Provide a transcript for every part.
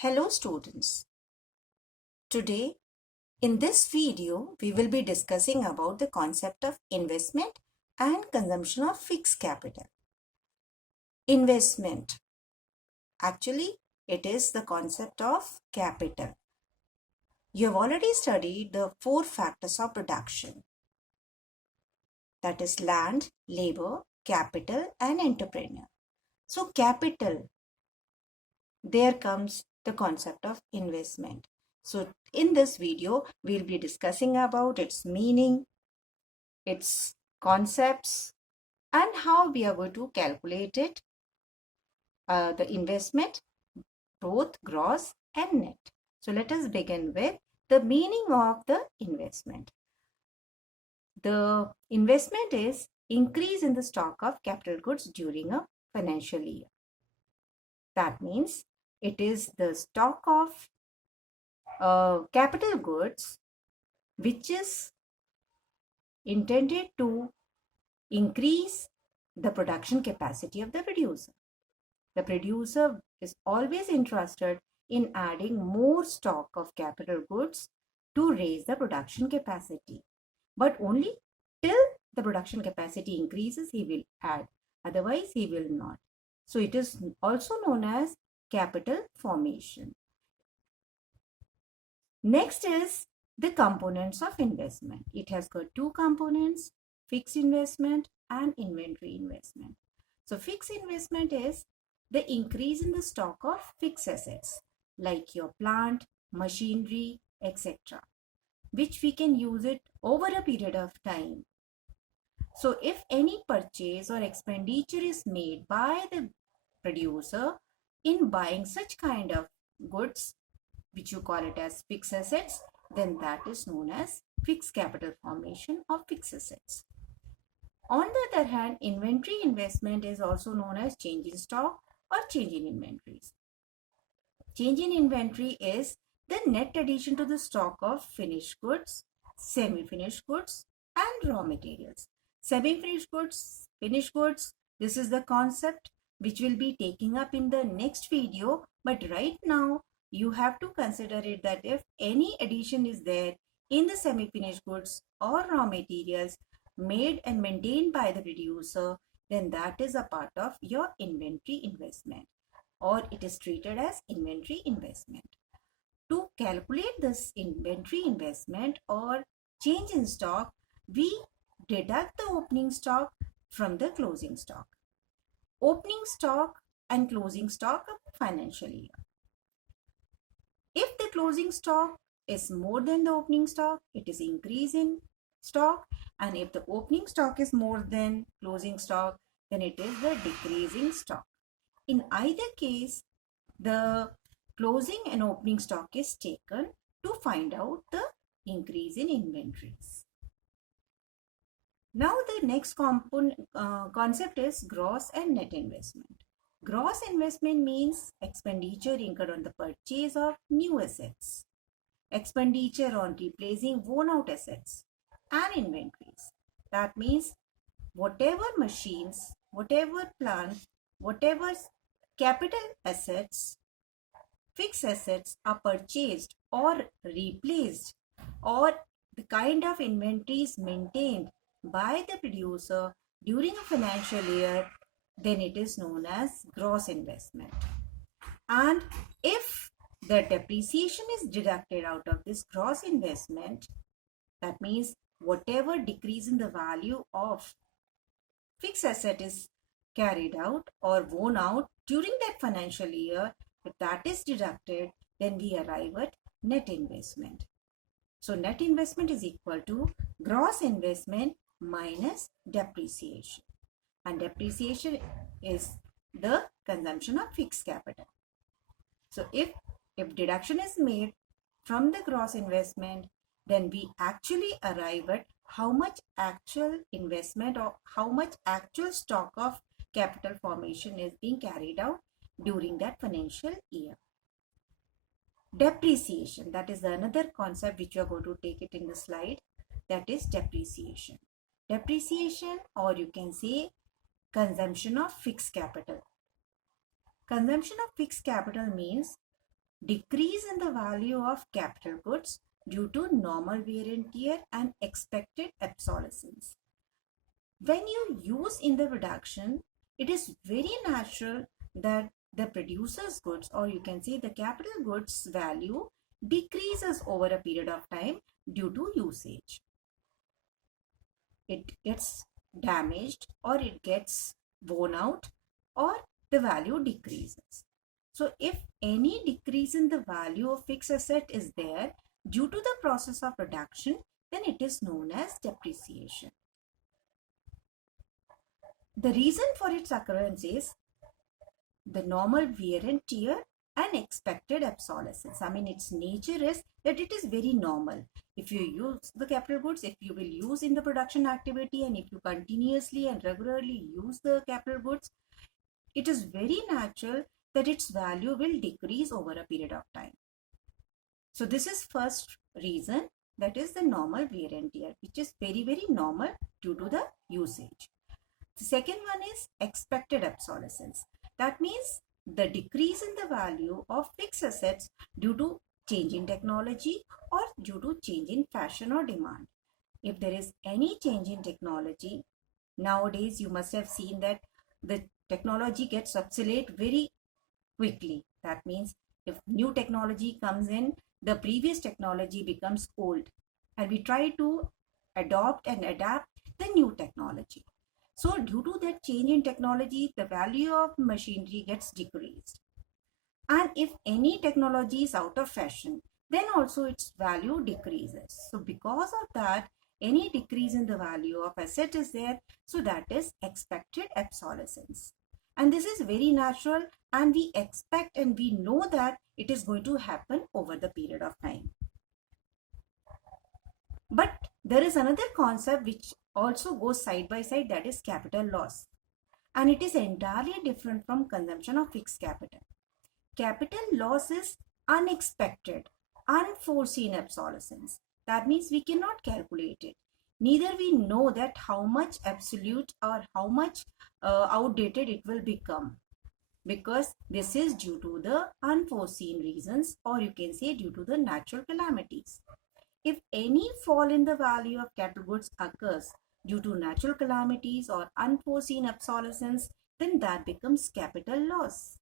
Hello students. Today in this video we will be discussing about the concept of investment and consumption of fixed capital. Investment. Actually it is the concept of capital. You have already studied the four factors of production, that is land, labor, capital and entrepreneur. So capital, there comes the concept of investment. So in this video, we'll be discussing about its meaning, its concepts, and how we are going to calculate it, the investment, both gross and net. So let us begin with the meaning of the investment. The investment is increase in the stock of capital goods during a financial year. That means it is the stock of capital goods which is intended to increase the production capacity of the producer. The producer is always interested in adding more stock of capital goods to raise the production capacity. But only till the production capacity increases, he will add. Otherwise, he will not. So it is also known as capital formation. Next is the components of investment. It has got two components, fixed investment and inventory investment. So fixed investment is the increase in the stock of fixed assets like your plant, machinery, etc., which we can use it over a period of time. So if any purchase or expenditure is made by the producer in buying such kind of goods, which you call it as fixed assets, then that is known as fixed capital formation of fixed assets. On the other hand, inventory investment is also known as change in stock or change in inventories. Change in inventory is the net addition to the stock of finished goods, semi-finished goods, and raw materials. Semi-finished goods, finished goods, this is the concept which we'll be taking up in the next video. But right now, you have to consider it that if any addition is there in the semi-finished goods or raw materials made and maintained by the producer, then that is a part of your inventory investment, or it is treated as inventory investment. To calculate this inventory investment or change in stock, we deduct the opening stock from the closing stock. Opening stock and closing stock of financial year. If the closing stock is more than the opening stock, it is increase in stock, and if the opening stock is more than closing stock, then it is the decreasing stock. In either case, the closing and opening stock is taken to find out the increase in inventories. Now the next concept is gross and net investment. Gross investment means expenditure incurred on the purchase of new assets, expenditure on replacing worn out assets and inventories. That means whatever machines, whatever plant, whatever capital assets, fixed assets are purchased or replaced, or the kind of inventories maintained by the producer during a financial year, then it is known as gross investment. And if the depreciation is deducted out of this gross investment, that means whatever decrease in the value of fixed asset is carried out or worn out during that financial year, if that is deducted, then we arrive at net investment. So net investment is equal to gross investment minus depreciation. And depreciation is the consumption of fixed capital. So if deduction is made from the gross investment, then we actually arrive at how much actual investment or how much actual stock of capital formation is being carried out during that financial year. Depreciation, that is another concept which you are going to take it in the slide, that is depreciation. Depreciation, or you can say consumption of fixed capital. Consumption of fixed capital means decrease in the value of capital goods due to normal wear and tear and expected obsolescence. When you use in the production, it is very natural that the producer's goods, or you can say the capital goods value, decreases over a period of time due to usage. It gets damaged or it gets worn out or the value decreases. So if any decrease in the value of fixed asset is there due to the process of production, then it is known as depreciation. The reason for its occurrence is the normal wear and tear and expected obsolescence. I mean, its nature is that it is very normal. If you use the capital goods, if you will use in the production activity, and if you continuously and regularly use the capital goods, it is very natural that its value will decrease over a period of time. So this is first reason, that is the normal wear and tear, which is very, very normal due to the usage. The second one is expected obsolescence. That means the decrease in the value of fixed assets due to change in technology or due to change in fashion or demand. If there is any change in technology, nowadays you must have seen that the technology gets obsolete very quickly. That means if new technology comes in, the previous technology becomes old, and we try to adopt and adapt the new technology. So due to that change in technology, the value of machinery gets decreased. And if any technology is out of fashion, then also its value decreases. So because of that, any decrease in the value of asset is there, so that is expected obsolescence. And this is very natural, and we expect and we know that it is going to happen over the period of time. But there is another concept which also goes side by side, that is capital loss. And it is entirely different from consumption of fixed capital. Capital loss is unexpected, unforeseen obsolescence. That means we cannot calculate it. Neither we know that how much absolute or how much outdated it will become, because this is due to the unforeseen reasons, or you can say due to the natural calamities. If any fall in the value of capital goods occurs due to natural calamities or unforeseen obsolescence, then that becomes capital loss.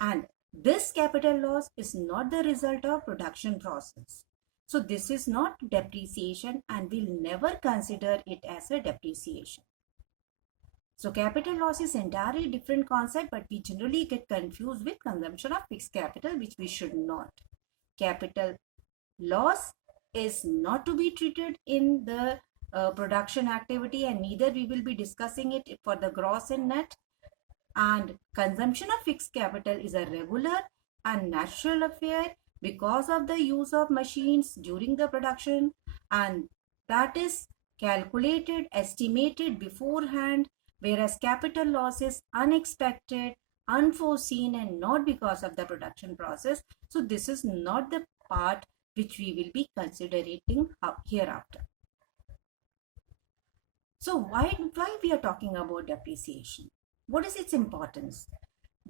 And this capital loss is not the result of production process. So this is not depreciation, and we'll never consider it as a depreciation. So capital loss is entirely different concept, but we generally get confused with consumption of fixed capital, which we should not. Capital loss is not to be treated in the production activity, and neither we will be discussing it for the gross and net. And consumption of fixed capital is a regular and natural affair because of the use of machines during the production, and that is calculated, estimated beforehand, whereas capital loss is unexpected, unforeseen, and not because of the production process. So this is not the part which we will be considering hereafter. So why we are talking about depreciation? What is its importance?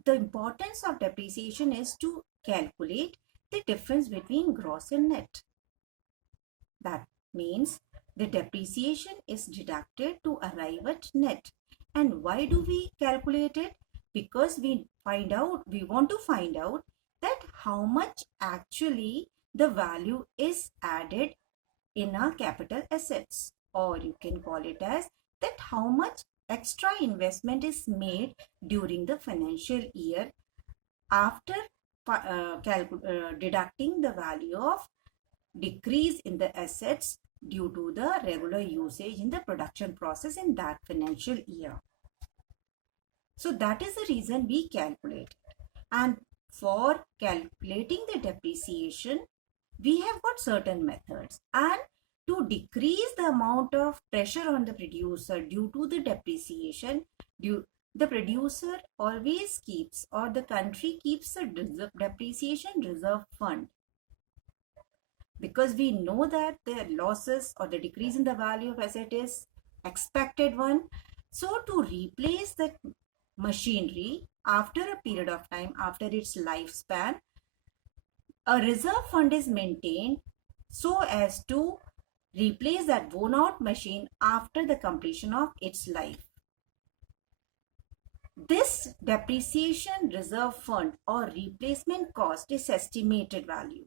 The importance of depreciation is to calculate the difference between gross and net. That means the depreciation is deducted to arrive at net. And why do we calculate it? Because we want to find out that how much actually the value is added in our capital assets, or you can call it as that how much extra investment is made during the financial year after deducting the value of decrease in the assets due to the regular usage in the production process in that financial year. So that is the reason we calculate it. And for calculating the depreciation, we have got certain methods, and to decrease the amount of pressure on the producer due to the depreciation, the producer always keeps, or the country keeps, a depreciation reserve fund, because we know that the losses or the decrease in the value of asset is expected one. So to replace the machinery after a period of time, after its lifespan, A reserve fund is maintained so as to replace that worn out machine after the completion of its life. This depreciation reserve fund or replacement cost is estimated value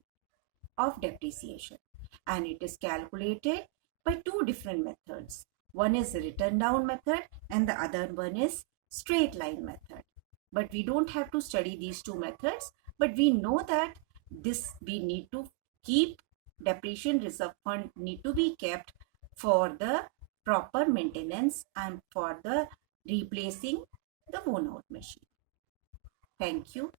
of depreciation, and it is calculated by two different methods. One is the written down method and the other one is straight line method. But we don't have to study these two methods, but we know that this we need to keep depreciation reserve fund need to be kept for the proper maintenance and for the replacing the worn out machine. Thank you.